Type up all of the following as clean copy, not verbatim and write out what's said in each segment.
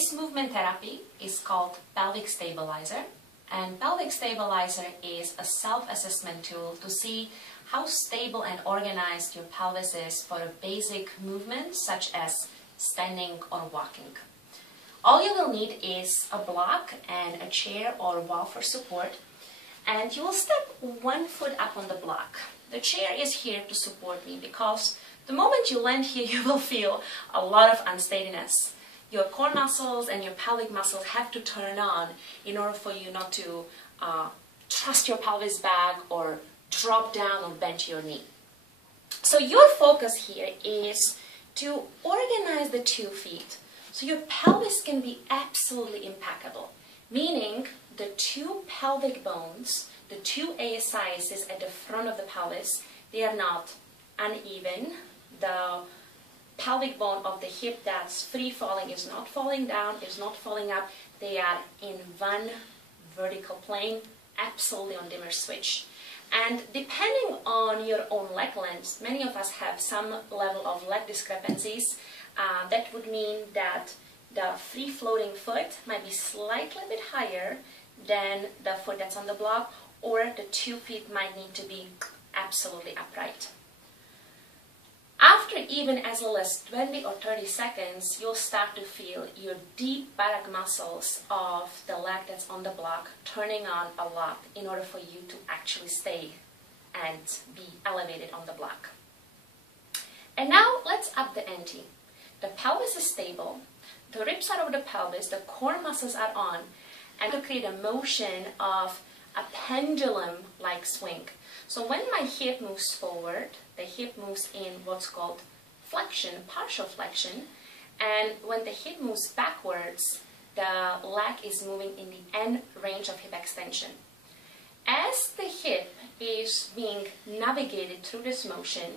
This movement therapy is called pelvic stabilizer, and pelvic stabilizer is a self-assessment tool to see how stable and organized your pelvis is for a basic movement such as standing or walking. All you will need is a block and a chair or wall for support, and you will step one foot up on the block. The chair is here to support me because the moment you land here you will feel a lot of unsteadiness. Your core muscles and your pelvic muscles have to turn on in order for you not to thrust your pelvis back or drop down or bend your knee. So your focus here is to organize the 2 feet so your pelvis can be absolutely impeccable, meaning the 2 pelvic bones, the 2 ASIs at the front of the pelvis, they are not uneven. The pelvic bone of the hip that's free falling is not falling down, is not falling up. They are in one vertical plane, absolutely on dimmer switch. And depending on your own leg length, many of us have some level of leg discrepancies. That would mean that the free floating foot might be slightly bit higher than the foot that's on the block, or the 2 feet might need to be absolutely upright. After even as little as 20 or 30 seconds, you'll start to feel your deep buttock muscles of the leg that's on the block turning on a lot in order for you to actually stay and be elevated on the block. And now let's up the ante. The pelvis is stable, the ribs are over the pelvis, the core muscles are on, and to create a motion of a pendulum-like swing. So when my hip moves forward, the hip moves in what's called flexion, partial flexion, and when the hip moves backwards, the leg is moving in the end range of hip extension. As the hip is being navigated through this motion,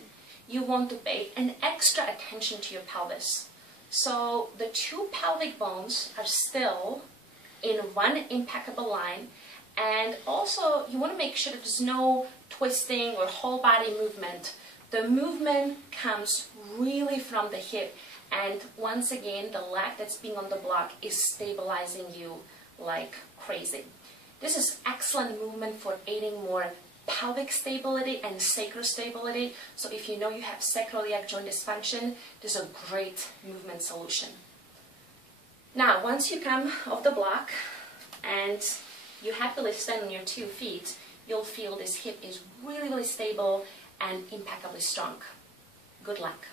you want to pay an extra attention to your pelvis. So the 2 pelvic bones are still in one impeccable line, and also you want to make sure that there's no twisting or whole body movement. The movement comes really from the hip, and once again the leg that's being on the block is stabilizing you like crazy. This is excellent movement for aiding more pelvic stability and sacral stability. So if you know you have sacroiliac joint dysfunction, this is a great movement solution. Now once you come off the block and you happily stand on your 2 feet, you'll feel this hip is really, really stable and impeccably strong. Good luck.